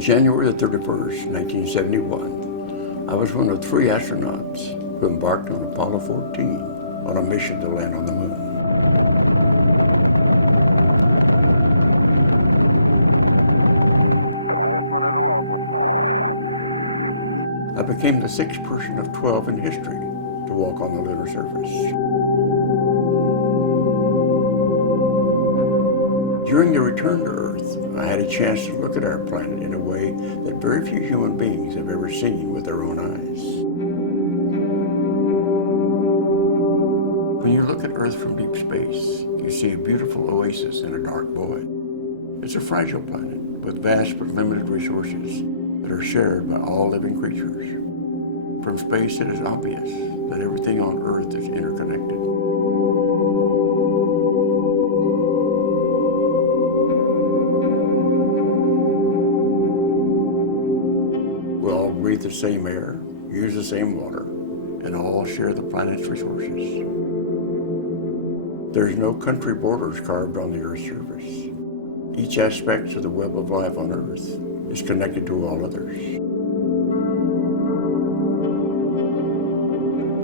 On January the 31st, 1971, I was one of 3 astronauts who embarked on Apollo 14 on a mission to land on the moon. I became the 6th person of 12 in history to walk on the lunar surface. During the return to Earth, I had a chance to look at our planet in a way that very few human beings have ever seen with their own eyes. When you look at Earth from deep space, you see a beautiful oasis in a dark void. It's a fragile planet with vast but limited resources that are shared by all living creatures. From space, it is obvious that everything on Earth is interconnected. We all breathe the same air, use the same water, and all share the planet's resources. There's no country borders carved on the Earth's surface. Each aspect of the web of life on Earth is connected to all others.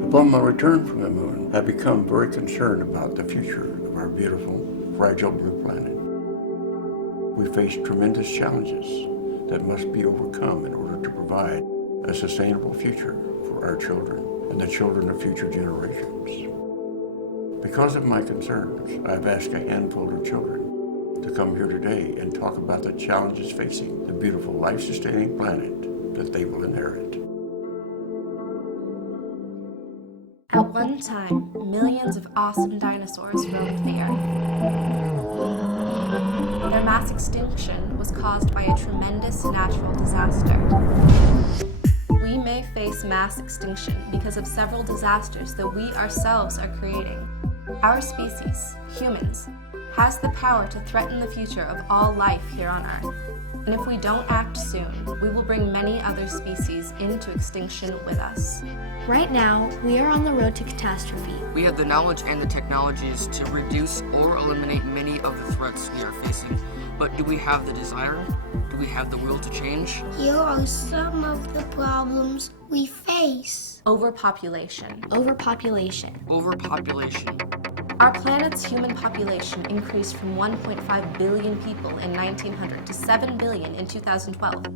Upon my return from the moon, I've become very concerned about the future of our beautiful, fragile blue planet. We face tremendous challenges that must be overcome in order to provide a sustainable future for our children and the children of future generations. Because of my concerns, I've asked a handful of children to come here today and talk about the challenges facing the beautiful life-sustaining planet that they will inherit. At one time, millions of awesome dinosaurs roamed the earth. Their mass extinction was caused by a tremendous natural disaster. We may face mass extinction because of several disasters that we ourselves are creating. Our species, humans, has the power to threaten the future of all life here on Earth. And if we don't act soon, we will bring many other species into extinction with us. Right now, we are on the road to catastrophe. We have the knowledge and the technologies to reduce or eliminate many of the threats we are facing. But do we have the desire? Do we have the will to change? Here are some of the problems we face. Overpopulation. Overpopulation. Overpopulation. Our planet's human population increased from 1.5 billion people in 1900 to 7 billion in 2012.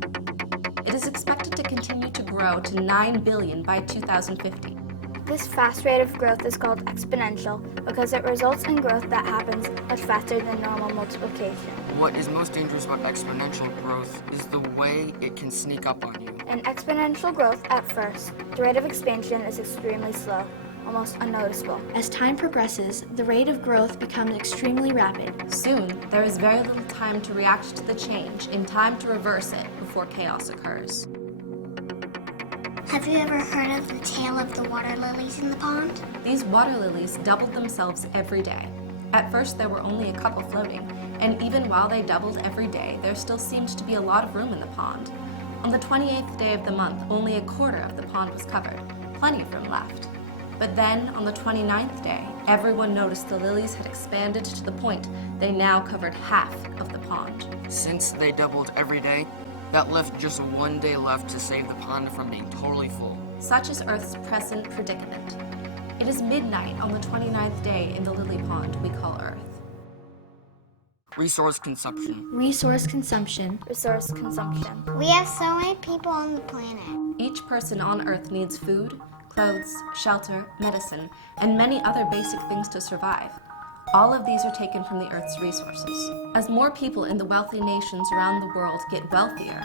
It is expected to continue to grow to 9 billion by 2050. This fast rate of growth is called exponential because it results in growth that happens much faster than normal multiplication. What is most dangerous about exponential growth is the way it can sneak up on you. In exponential growth, at first, the rate of expansion is extremely slow, almost unnoticeable. As time progresses, the rate of growth becomes extremely rapid. Soon, there is very little time to react to the change in time to reverse it before chaos occurs. Have you ever heard of the tale of the water lilies in the pond? These water lilies doubled themselves every day. At first, there were only a couple floating, and even while they doubled every day, there still seemed to be a lot of room in the pond. On the 28th day of the month, only a quarter of the pond was covered, plenty of room left. But then, on the 29th day, everyone noticed the lilies had expanded to the point they now covered half of the pond. Since they doubled every day, that left just 1 day left to save the pond from being totally full. Such is Earth's present predicament. It is midnight on the 29th day in the lily pond we call Earth. Resource consumption. Resource consumption. Resource consumption. We have so many people on the planet. Each person on Earth needs food, clothes, shelter, medicine, and many other basic things to survive. All of these are taken from the Earth's resources. As more people in the wealthy nations around the world get wealthier,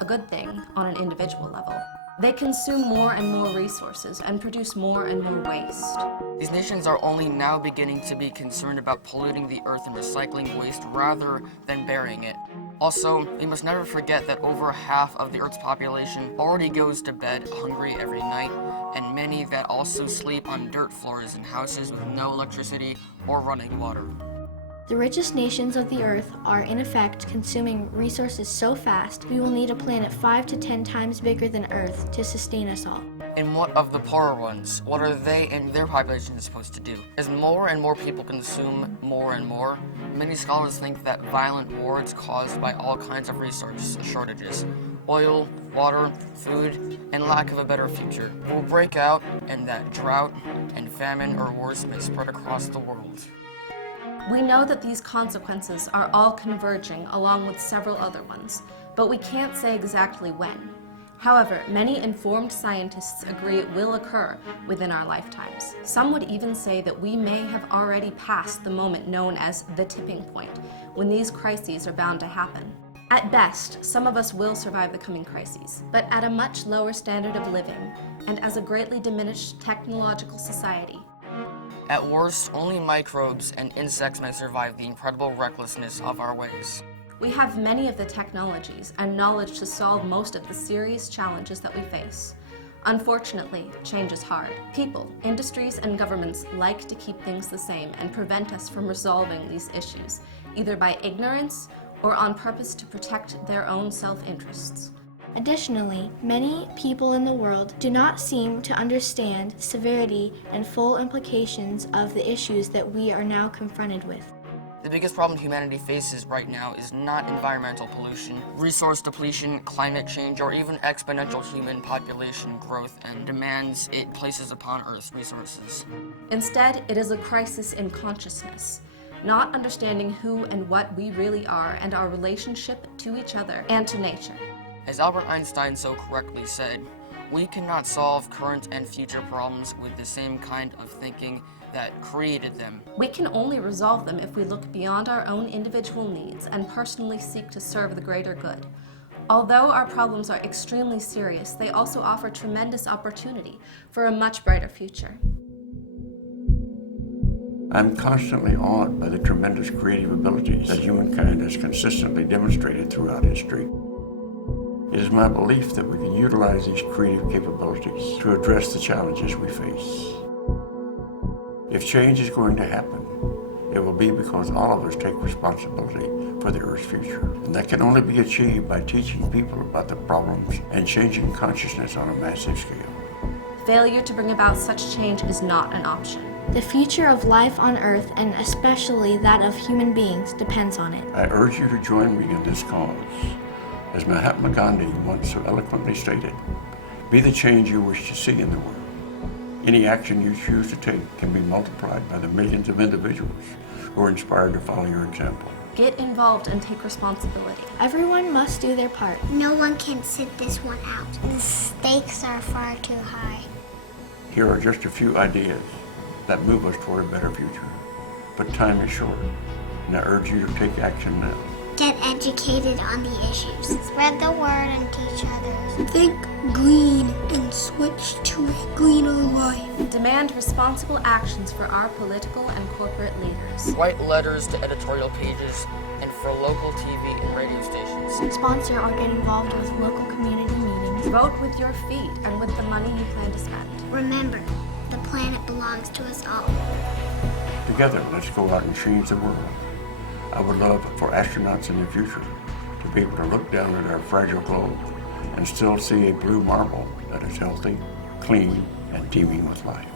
a good thing on an individual level, they consume more and more resources and produce more and more waste. These nations are only now beginning to be concerned about polluting the earth and recycling waste rather than burying it. Also, we must never forget that over half of the Earth's population already goes to bed hungry every night, and many that also sleep on dirt floors in houses with no electricity or running water. The richest nations of the Earth are, in effect, consuming resources so fast we will need a planet 5 to 10 times bigger than Earth to sustain us all. And what of the poorer ones? What are they and their populations supposed to do? As more and more people consume more and more, many scholars think that violent wars caused by all kinds of resource shortages, oil, water, food, and lack of a better future, will break out, and that drought and famine or worse may spread across the world. We know that these consequences are all converging along with several other ones, but we can't say exactly when. However, many informed scientists agree it will occur within our lifetimes. Some would even say that we may have already passed the moment known as the tipping point, when these crises are bound to happen. At best, some of us will survive the coming crises, but at a much lower standard of living and as a greatly diminished technological society. At worst, only microbes and insects may survive the incredible recklessness of our ways. We have many of the technologies and knowledge to solve most of the serious challenges that we face. Unfortunately, change is hard. People, industries, and governments like to keep things the same and prevent us from resolving these issues, either by ignorance or on purpose to protect their own self-interests. Additionally, many people in the world do not seem to understand severity and full implications of the issues that we are now confronted with. The biggest problem humanity faces right now is not environmental pollution, resource depletion, climate change, or even exponential human population growth and demands it places upon Earth's resources. Instead, it is a crisis in consciousness, not understanding who and what we really are and our relationship to each other and to nature. As Albert Einstein so correctly said, we cannot solve current and future problems with the same kind of thinking that created them. We can only resolve them if we look beyond our own individual needs and personally seek to serve the greater good. Although our problems are extremely serious, they also offer tremendous opportunity for a much brighter future. I'm constantly awed by the tremendous creative abilities that humankind has consistently demonstrated throughout history. It is my belief that we can utilize these creative capabilities to address the challenges we face. If change is going to happen, it will be because all of us take responsibility for the Earth's future. And that can only be achieved by teaching people about the problems and changing consciousness on a massive scale. Failure to bring about such change is not an option. The future of life on Earth, and especially that of human beings, depends on it. I urge you to join me in this cause. As Mahatma Gandhi once so eloquently stated, be the change you wish to see in the world. Any action you choose to take can be multiplied by the millions of individuals who are inspired to follow your example. Get involved and take responsibility. Everyone must do their part. No one can sit this one out. The stakes are far too high. Here are just a few ideas that move us toward a better future. But time is short, and I urge you to take action now. Get educated on the issues. Spread the word and teach others. Think green and switch to a greener life. Demand responsible actions for our political and corporate leaders. Write letters to editorial pages and for local TV and radio stations. Sponsor or get involved with local community meetings. Vote with your feet and with the money you plan to spend. Remember, the planet belongs to us all. Together, let's go out and change the world. I would love for astronauts in the future to be able to look down at our fragile globe and still see a blue marble that is healthy, clean, and teeming with life.